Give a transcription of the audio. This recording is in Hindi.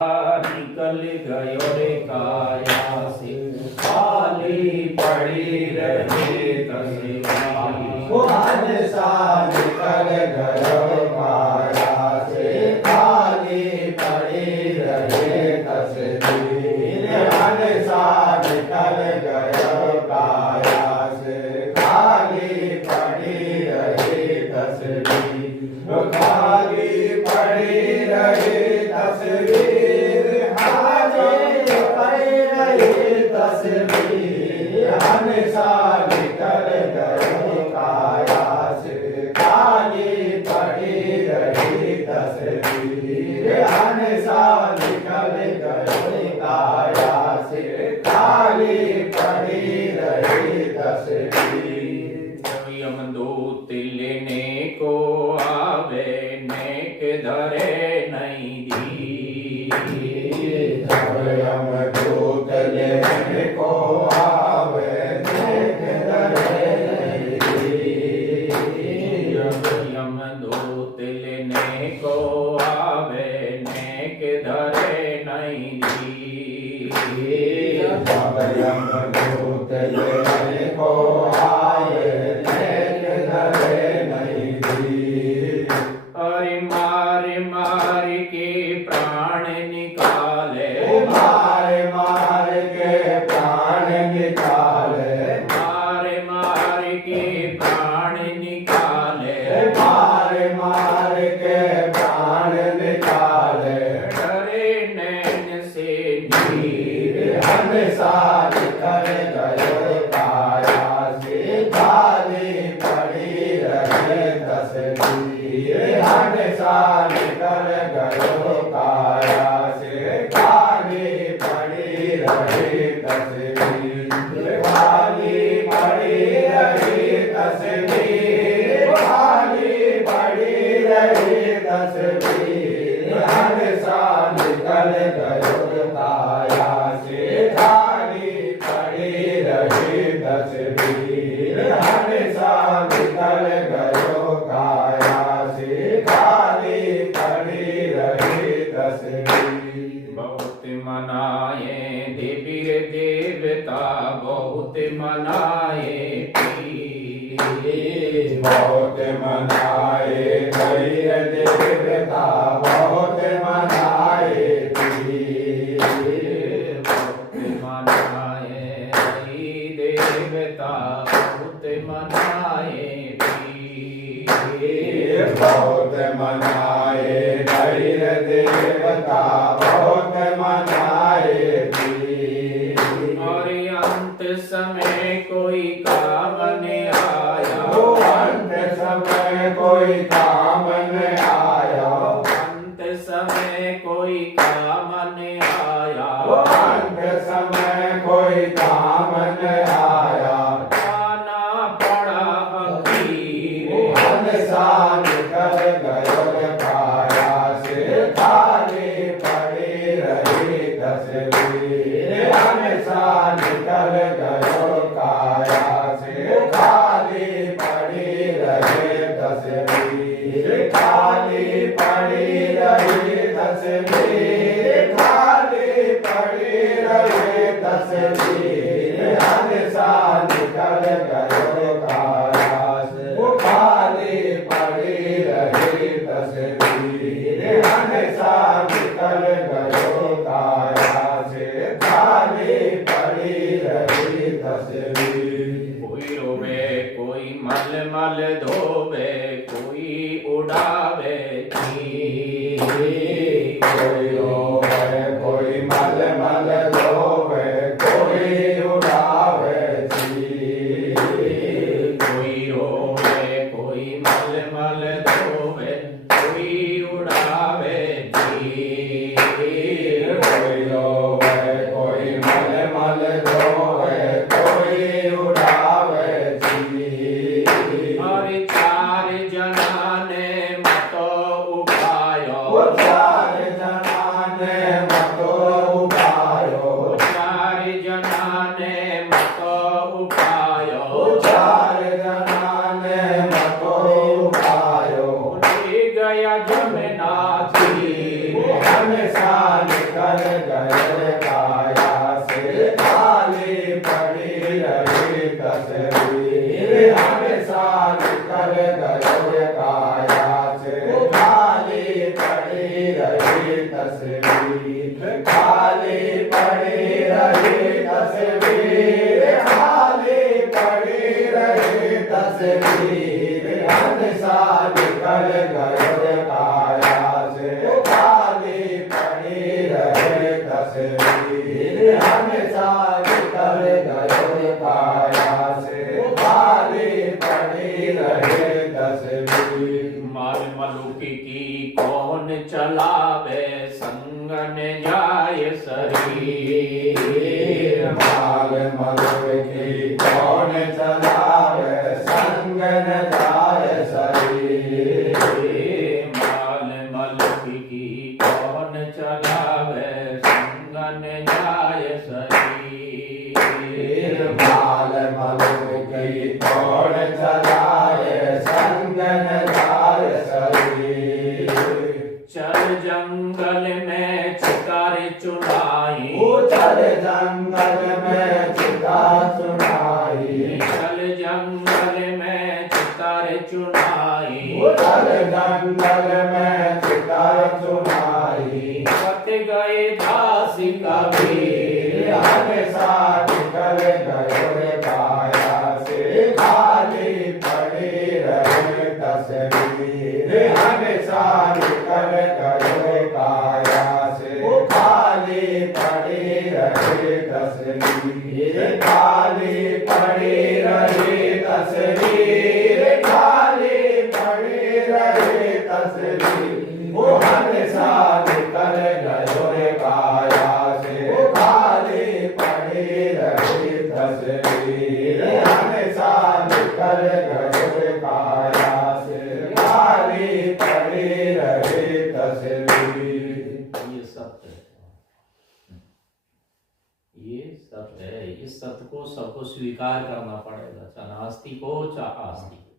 निकल गयो रे काया से, खाली पड़ी रहे तस्वीर। वो हंसा निकल गयो काया से, खाली पड़ी रहे तस्वीर। हंसा निकल गयो काया से, खाली पड़ी रहे तस्वीर। वो खाली पड़ी रहे तस्वीर, हंसा निकल गयो काया से, खाली पड़ी रही तस्वीर। हंसा निकल गयो काया से, खाली पड़ी रही तस्वीर। यमदूत लेने को आवे, नेक धरे नहीं दी। यमदूत लेने को आवे, नेक धरे नहीं दी। यमदूत लेने को आवे, नेक धरे नहीं दी। यमदूत लेने को आवे, नेक धरे नहीं दी। अरे मार मार के प्राण निकाले, मार मार के प्राण निकाले, मार मार के प्राण निकाले, मार मार के प्राण निकाले। डरे नैन से नीर। हंसा निकल गयो काया से, खाली पड़ी रहे तस्वीर। हंसा निकल गयो काया से, खाली पड़ी रहे तस्वीर। खाली पड़ी रहे तस्वीर, खाली पड़ी रहे तस्वीर। हंसा निकल गयो काया से, खाली पड़ी रहे तस्वीर। हंसा निकल गयो काया से, खाली पड़ी रहे तस्वीर। बहुत मनाए देवी देवता, बहुत मनाए पीर। बहुत मनाए धैर्य देवता, बहुत मनाए पीर। बहुत मनाए देवता, बहुत मनाए पीर। बहुत मनाए धैर्य देवता, बहुत मनाए पीर। और अंत समय कोई काम न आया, अंत समय कोई काम न आया। अंत समय कोई काम न आया। अंत समय कोई काम न आया। जाना पड़ा फकीर। हंसा निकल गयो काया से, खाली पड़ी रही तस्वीर। हंसा निकल गयो काया से, खाली पड़ी रही तस्वीर। खाली पड़ी रही तस्वीर, खाली पड़ी रही तस्वीर। हंसा निकल गयो काया से, खाली पड़ी रही तस्वीर। हंसा निकल गयो काया से, खाली पड़ी रही तस्वीर। कोई रोवे, कोई मल मल धोवे, कोई उड़ावे चीर। कोई रोवे, कोई मल मल धोवे, कोई उड़ावे चीर। कोई रोवे, कोई मल मल धोवे, कोई उड़ावे चीर। कोई गयो रे काया से खाली पड़ी रही तस्वीर हमेशा निकल गयो रे काया से खाली पड़ी रही तस्वीर खाली पड़ी रही तस्वीर खाली पड़ी रही तस्वीर हमेशा निकल गयो रे काया से खाली पड़ी रही तस्वीर हमेशा निकल गयो रे काया से खाली पड़ी रही तस्वीर माल मलुक की कौन चलावे संगन जाय शरीर माल मलुक की कौन चलावे संगन जाय शरीर माल मलुक की कौन चलावे संगन जाय शरीर माल मलुक की कौन चलावे संगन जाय शरीर चल जंगल में चितारे चुनाई चल जंगल में चिता सुनाई चल जंगल में चितारे चुनाई चल जंगल में चिता सुनाई पत गए दासी कबीर हमेशा निकल गयो रे काया से खाली पड़ी रही तस्वीर हमेशा निकल गयो रे काया से खाली पड़ी रही तस्वीर खाली पड़ी रही तस्वीर खाली पड़ी रही तस्वीर वो हमेशा निकल गयो रे काया से खाली पड़ी रही तस्वीर हमेशा निकल गयो रे काया से खाली पड़ी रही तस्वीर ये सत्य है, ये सत्य है। इस सत्य को सबको स्वीकार करना पड़ेगा, चाहे नास्तिक हो चाहे आस्तिक हो।